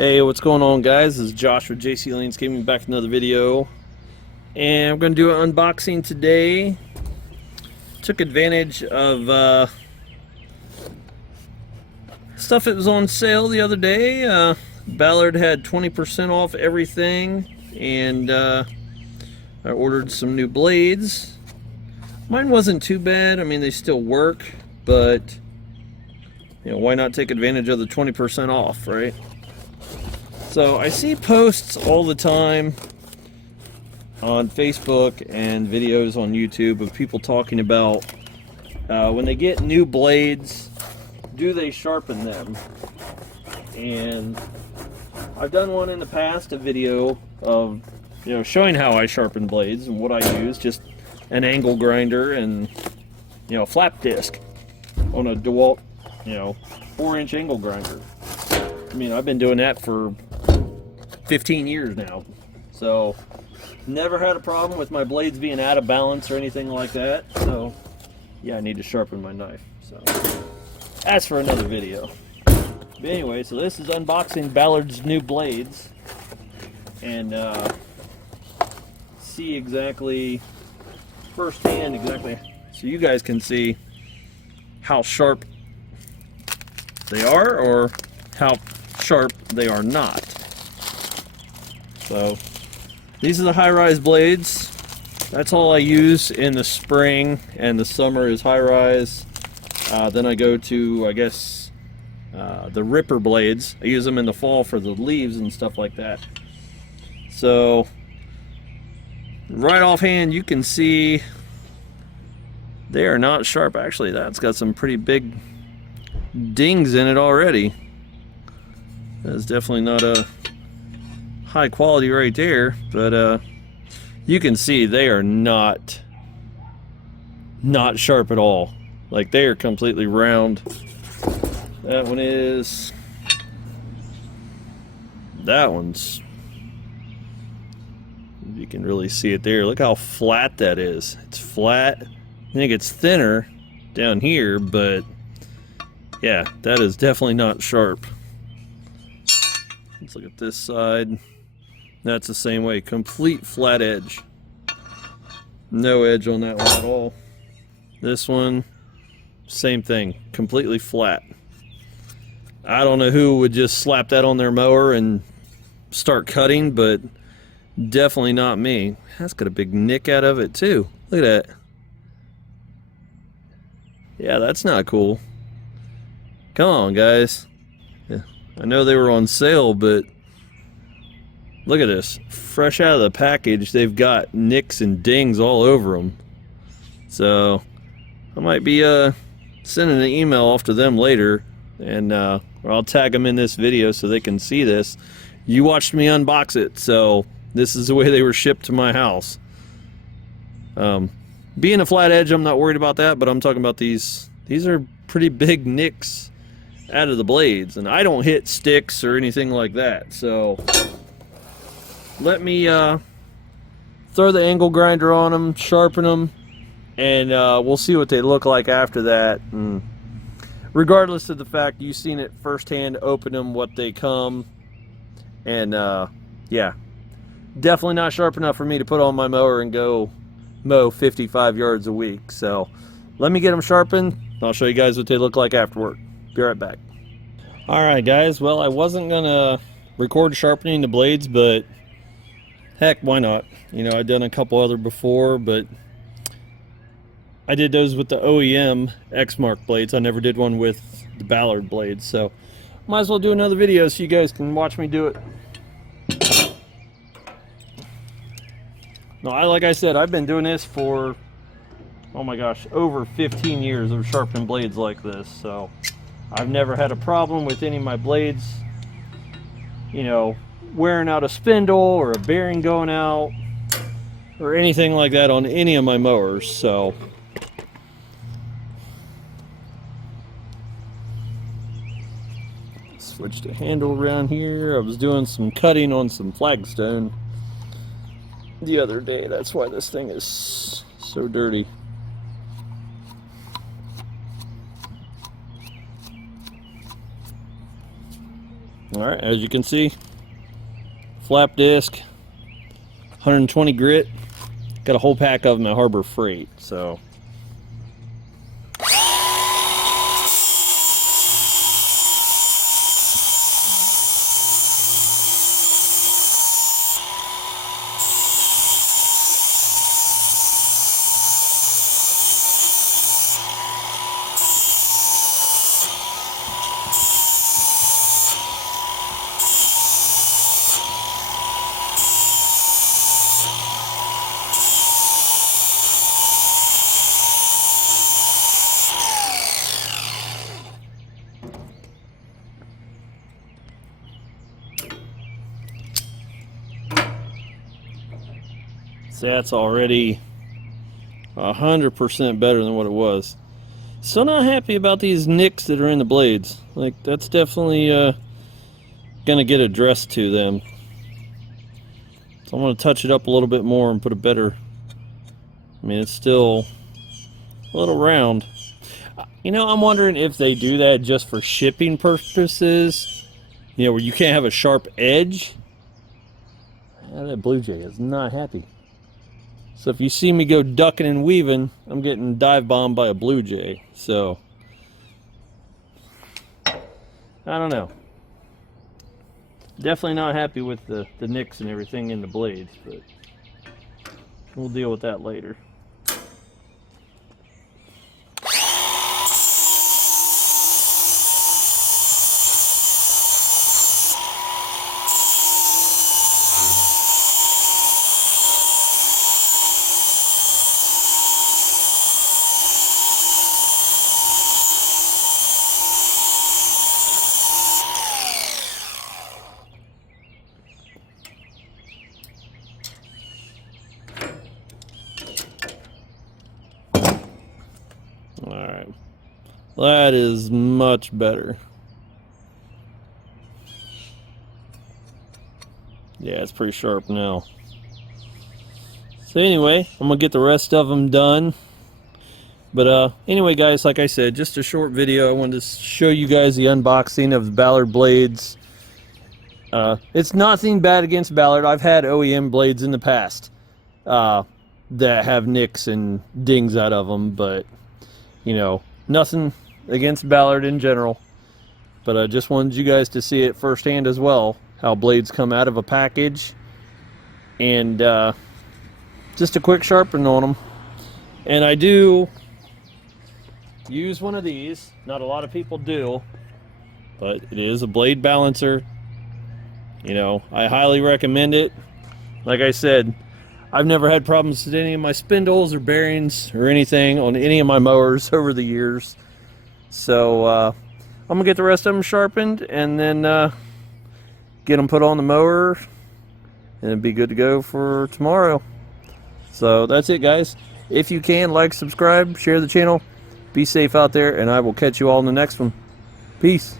Hey, what's going on, guys? This is Josh with JC Landscaping, back with another video, and I'm going to do an unboxing today. Took advantage of stuff that was on sale the other day. Ballard had 20% off everything, and I ordered some new blades. Mine wasn't too bad. I mean, they still work, but you know, why not take advantage of the 20% off, right? So I see posts all the time on Facebook and videos on YouTube of people talking about when they get new blades, do they sharpen them? And I've done one in the past, a video of, you know, showing how I sharpen blades and what I use, just an angle grinder and, you know, a flap disc on a DeWalt, you know, 4-inch angle grinder. I mean, I've been doing that for 15 years now, so never had a problem with my blades being out of balance or anything like that. So yeah, I need to sharpen my knife, so that's for another video. But anyway, so this is unboxing Ballard's new blades, and see exactly firsthand so you guys can see how sharp they are or how sharp they are not. So these are the high-rise blades. That's all I use in the spring, and the summer is high-rise. Then I go to, I guess, the ripper blades. I use them in the fall for the leaves and stuff like that. So right offhand, you can see they are not sharp. Actually, that's got some pretty big dings in it already. That's definitely not a high quality right there, but you can see they are not sharp at all. Like, they are completely round. That one's, you can really see it there. Look how flat that is. It's flat. I think it's thinner down here, but yeah, that is definitely not sharp. Let's look at this side. That's the same way, complete flat edge. No edge on that one at all. This one, same thing, completely flat. I don't know who would just slap that on their mower and start cutting, but definitely not me. That's got a big nick out of it too. Look at that. Yeah, that's not cool. Come on, guys. Yeah, I know they were on sale, but look at this. Fresh out of the package, they've got nicks and dings all over them. So I might be sending an email off to them later, and or I'll tag them in this video so they can see this. You watched me unbox it, so this is the way they were shipped to my house. Being a flat edge, I'm not worried about that, but I'm talking about these. These are pretty big nicks out of the blades, and I don't hit sticks or anything like that. So let me throw the angle grinder on them, sharpen them, and we'll see what they look like after that. And regardless of the fact you've seen it firsthand, open them, what they come, and yeah, definitely not sharp enough for me to put on my mower and go mow 55 yards a week. So let me get them sharpened. I'll show you guys what they look like afterward. Be right back. Alright guys, well, I wasn't gonna record sharpening the blades, but heck, why not? You know, I've done a couple other before, but I did those with the OEM X-Mark blades. I never did one with the Ballard blades, so might as well do another video so you guys can watch me do it. No, like I said, I've been doing this for, oh my gosh, over 15 years of sharpening blades like this, so I've never had a problem with any of my blades, you know, wearing out a spindle or a bearing going out or anything like that on any of my mowers. So switch the handle around here. I was doing some cutting on some flagstone the other day. That's why this thing is so dirty. Alright, as you can see, flap disc, 120 grit. Got a whole pack of them at Harbor Freight, so. That's already 100% better than what it was. Still not happy about these nicks that are in the blades. Like, that's definitely gonna get addressed to them. So I'm gonna touch it up a little bit more and put a better. I mean, it's still a little round. You know, I'm wondering if they do that just for shipping purposes. You know, where you can't have a sharp edge. That Blue Jay is not happy. So if you see me go ducking and weaving, I'm getting dive bombed by a Blue Jay. So, I don't know. Definitely not happy with the nicks and everything in the blades, but we'll deal with that later. Alright, that is much better. Yeah, it's pretty sharp now. So anyway, I'm gonna get the rest of them done. But anyway guys, like I said, just a short video. I wanted to show you guys the unboxing of the Ballard blades. It's nothing bad against Ballard. I've had OEM blades in the past that have nicks and dings out of them, but you know, nothing against Ballard in general, but I just wanted you guys to see it firsthand as well, how blades come out of a package, and just a quick sharpen on them. And I do use one of these. Not a lot of people do, but it is a blade balancer. You know, I highly recommend it. Like I said, I've never had problems with any of my spindles or bearings or anything on any of my mowers over the years. So I'm gonna get the rest of them sharpened and then get them put on the mower, and it'll be good to go for tomorrow. So that's it guys. If you can, like, subscribe, share the channel. Be safe out there, and I will catch you all in the next one. Peace.